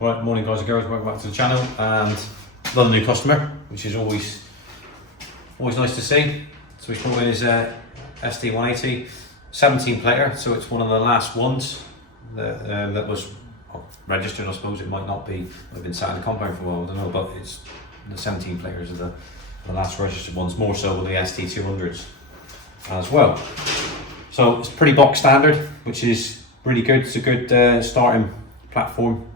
Right, morning guys and girls, welcome back to the channel, and another new customer, which is always nice to see. So he's brought in his ST180 17 plater, so it's one of the last ones that was registered. I suppose it might not be, I've been sat in the compound for a while, I don't know, but it's the 17 platers are the last registered ones, more so with the ST200s as well. So it's pretty box standard, which is really good. It's a good starting platform.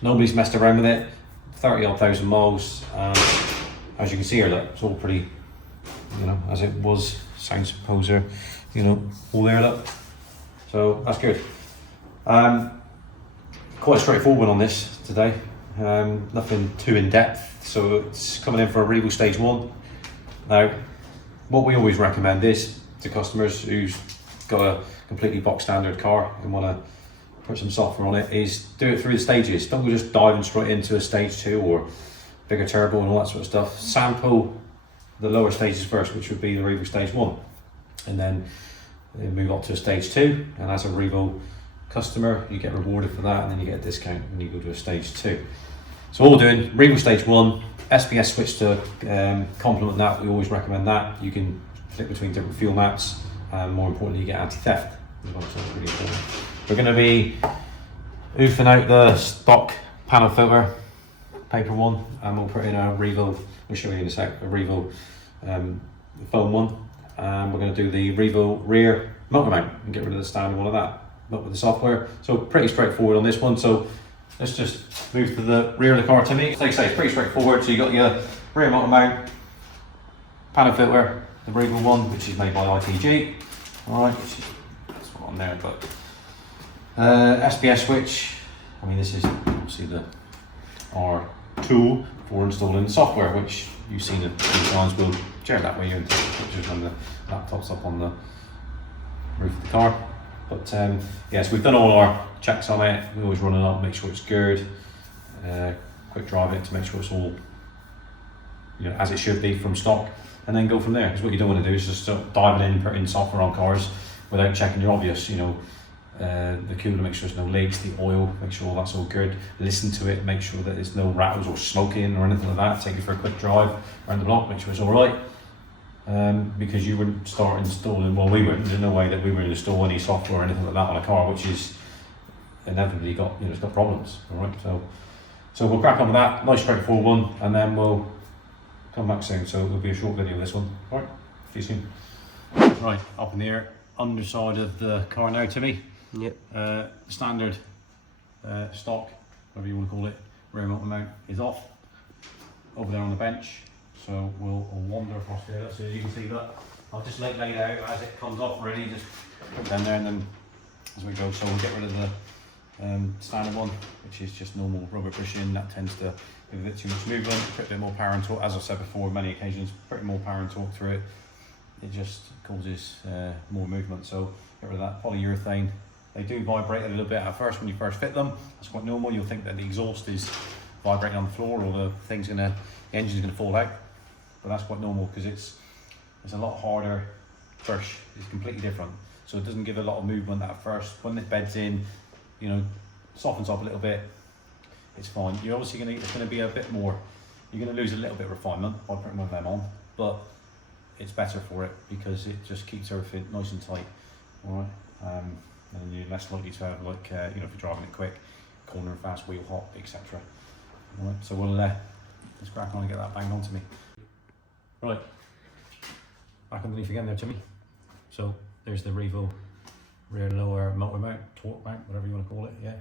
Nobody's messed around with it. 30,000 odd miles. As you can see here, look, it's all pretty, as it was. Sound supposer, all there, look. So that's good. Quite a straightforward one on this today. Nothing too in depth. So it's coming in for a Revo Stage 1. Now, what we always recommend is to customers who's got a completely box standard car and want to put some software on it, is do it through the stages. Don't go just diving straight into a stage 2 or bigger turbo and all that sort of stuff. Sample the lower stages first, which would be the Revo Stage 1, and then move up to a stage 2, and as a Revo customer you get rewarded for that, and then you get a discount when you go to a stage 2. So all we're doing, Revo Stage 1, SPS switch to complement that. We always recommend that. You can flick between different fuel maps, and more importantly you get anti-theft. That's really important. We're going to be oofing out the stock panel filter, paper one, and we'll put in a Revo, we'll show you in a sec, a Revo foam one, and we're going to do the Revo rear motor mount and get rid of the standard one of that, but with the software. So pretty straightforward on this one. So let's just move to the rear of the car, Timmy. Like I say, it's pretty straightforward. So you got your rear motor mount, panel filter, the Revo one, which is made by ITG, alright, that's what on there, but SPS switch. I mean, this is obviously our tool for installing the software, which you've seen a few times. We'll share that with you and take pictures when the laptop's up on the roof of the car. But yes, we've done all our checks on it. We always run it up, make sure it's good. Quick drive it to make sure it's all as it should be from stock, and then go from there. Because what you don't want to do is just start diving in, putting software on cars without checking your obvious. The cooler, make sure there's no leaks, the oil, make sure all that's all good. Listen to it, make sure that there's no rattles or smoking or anything like that. Take it for a quick drive around the block, make sure it's all right. Because you wouldn't start installing, well, we wouldn't, there's no way that we would install any software or anything like that on a car which is inevitably got, it's got problems, all right? So we'll crack on with that, nice straightforward one, and then we'll come back soon. So it'll be a short video of this one, all right? See you soon. Right, up in the air, underside of the car now, Timmy. Yep. Standard stock, whatever you want to call it, rear motor mount is off over there on the bench. So we'll wander across here. So you can see that I'll just laid out as it comes off, really just put it down there, and then as we go. So we'll get rid of the standard one, which is just normal rubber bushing. That tends to give a bit too much movement, put a bit more power and torque. As I've said before, many occasions, putting more power and torque through it, it just causes more movement. So get rid of that polyurethane. They do vibrate a little bit at first when you first fit them. That's quite normal. You'll think that the exhaust is vibrating on the floor, or the engine's gonna fall out. But that's quite normal because it's a lot harder first. It's completely different. So it doesn't give a lot of movement at first. When it beds in, softens up a little bit, it's fine. You're obviously it's gonna be a bit more, you're gonna lose a little bit of refinement by putting one of them on, but it's better for it because it just keeps everything nice and tight, all right? And you're less likely to have, if you're driving it quick, corner fast, wheel hop, etc. All right, so we'll let's crack on and get that banged onto me. Right, back underneath again there, Timmy. So there's the Revo rear lower motor mount, torque mount, whatever you want to call it. Yeah,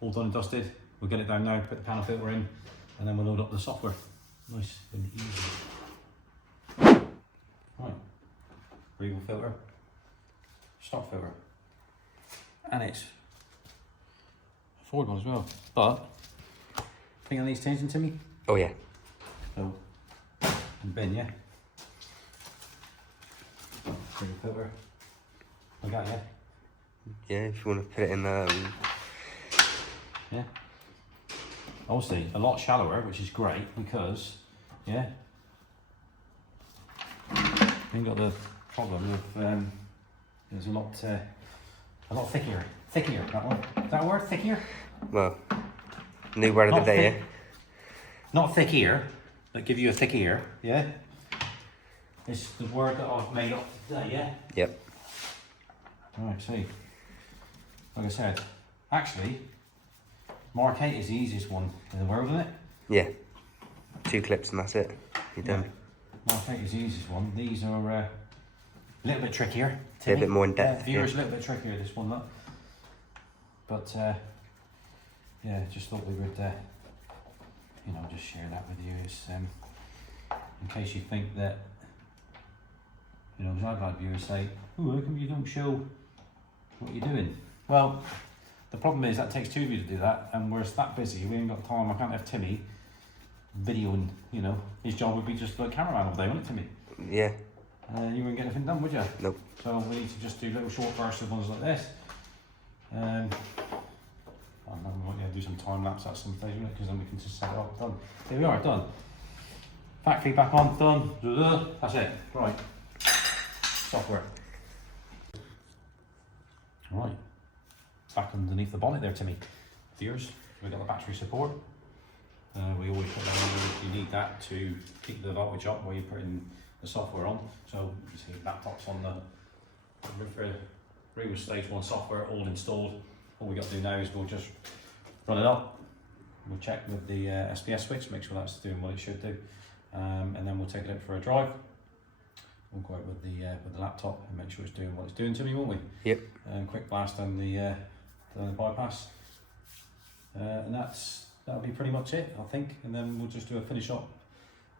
all done and dusted. We'll get it down now, put the panel filter in, and then we'll load up the software. Nice and easy. Right, Revo filter, stock filter. And it's a forward one as well. But thing on these changing, Timmy? Oh yeah. So bin, yeah. Bring a filter. Like that, yeah. Yeah, if you want to put it in there. Yeah. Obviously a lot shallower, which is great because ain't got the problem of there's a lot thickier. Thickier, that one. Is that a word? Thickier? Well, New word of the Not day, thick, yeah? not thick ear, but give you a thick ear, yeah? It's the word that I've made up today, yeah? Yep. Right, see. Like I said, actually, Mark 8 is the easiest one in the world, isn't it? Yeah. 2 clips and that's it. You're done. Mark 8 is the easiest one. These are a little bit trickier. A bit more in depth. Viewers a little bit trickier, this one, look. But, yeah, just thought we would, you know, just share that with you. It's, in case you think that, you know, because I've had viewers say, oh, how come you don't show what you're doing? Well, the problem is that takes 2 of you to do that, and we're that busy, we ain't got time. I can't have Timmy videoing, you know. His job would be just like cameraman all day, wouldn't it, Timmy? Yeah. You wouldn't get anything done, would you? Nope. So we need to just do little short bursts of ones like this. I don't know, we might be able to do some time lapse at some stage, because then we can just set it up, done. There we are, done. Factory back on, done. That's it. Right. Software. Right. Back underneath the bonnet there, Timmy. Viewers, we've got the battery support. We always put that on if you need that to keep the voltage up while you're putting the software on. So you see laptops on the Revo Stage 1 software all installed. All we got to do now is we'll just run it up. We'll check with the SPS switch, make sure that's doing what it should do, and then we'll take it out for a drive. We'll go out with the laptop and make sure it's doing what it's doing to me, won't we? Yep. And quick blast on the bypass, and that'll be pretty much it, I think. And then we'll just do a finish up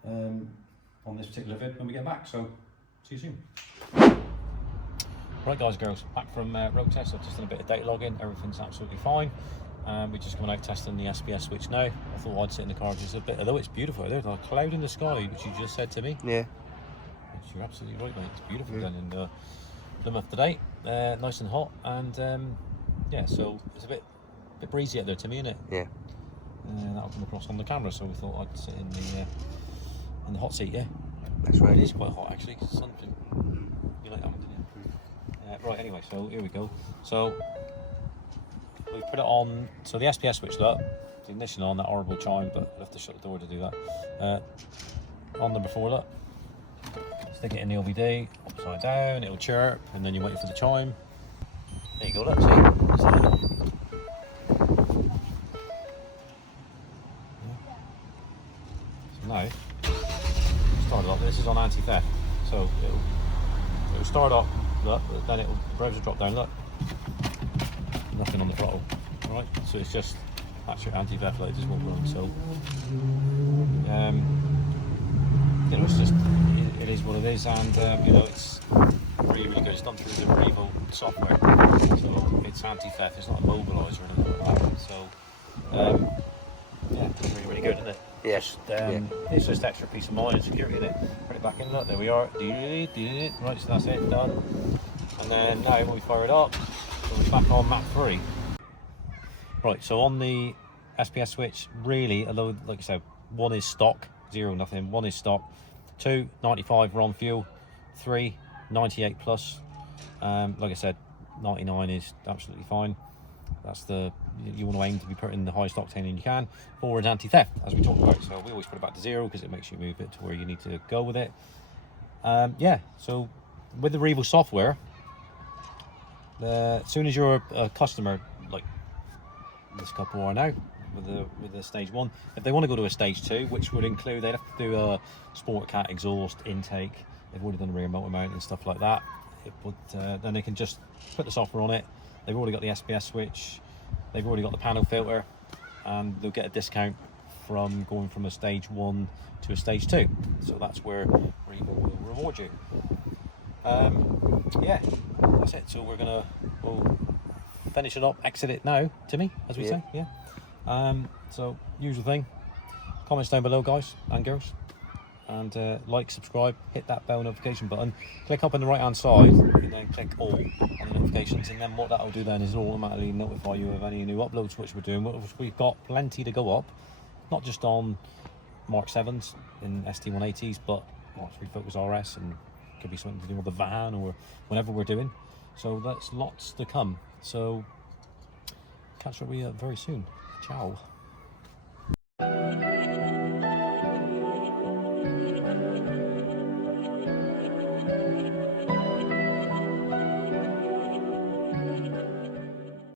on this particular vid when we get back. So see you soon. Right, guys, girls, back from road test. I've just done a bit of data logging. Everything's absolutely fine. We're just coming out testing the SPS switch now. I thought I'd sit in the car just a bit, although it's beautiful. There's a cloud in the sky, which you just said to me. Yeah. You're absolutely right, mate. It's beautiful down in Plymouth today. Nice and hot, and yeah, so it's a bit breezy out there, Timmy, isn't it? Yeah. That'll come across on the camera, so we thought I'd sit in the hot seat, yeah? That's right. It is quite hot, actually. You like that one, didn't you? Right, anyway, so here we go. So we've put it on, so the SPS switch, look, the ignition on, that horrible chime, but we'll have to shut the door to do that. On number 4, look. Stick it in the LVD, upside down, it'll chirp, and then you're waiting for the chime. There you go, look, see? So now, start it up. This is on anti-theft, so it'll start up, look, but then the browser drop down, look. Nothing on the throttle, right? So it's just, that's your anti-theft light, just won't run, so. You know, it's just, it is what it is, and you know, it's really, really good. It's done through the Revo software, so it's anti-theft, it's not immobiliser or anything like that. So, yeah, it's really, really good, isn't it? Yeah. It's just extra peace of mind and security, isn't it? Put it back in, look, there we are. Right, so that's it, done. And then now when we fire it up, so we're back on map 3. Right, so on the SPS switch, really, although, like I said, 1 is stock, 0 nothing, 1 is stock, 2 95 we're on fuel, 3 98 plus. Like I said, 99 is absolutely fine. That's you want to aim to be putting the highest octane in you can. 4 is anti-theft, as we talked about, so we always put it back to 0 because it makes you move it to where you need to go with it. Yeah, so with the Revo software, as soon as you're a customer, like this couple are now, with the stage 1, if they want to go to a stage 2, which would include, they'd have to do a sport cat exhaust intake, they've already done a rear motor mount and stuff like that, then they can just put the software on it. They've already got the SPS switch, they've already got the panel filter, and they'll get a discount from going from a stage 1 to a stage 2. So that's where Revo will reward you. Yeah, that's it. So we'll finish it up, exit it now, Timmy, as we say. Yeah. So usual thing, comments down below, guys and girls, and like, subscribe, hit that bell notification button, click up on the right hand side and then click all on the notifications, and then what that'll do then is it'll automatically notify you of any new uploads which we're doing. We've got plenty to go up, not just on Mark 7s in ST180s, but Mark 3 Focus RS, and could be something to do with the van or whatever we're doing. So that's lots to come, so catch up with you very soon. Ciao.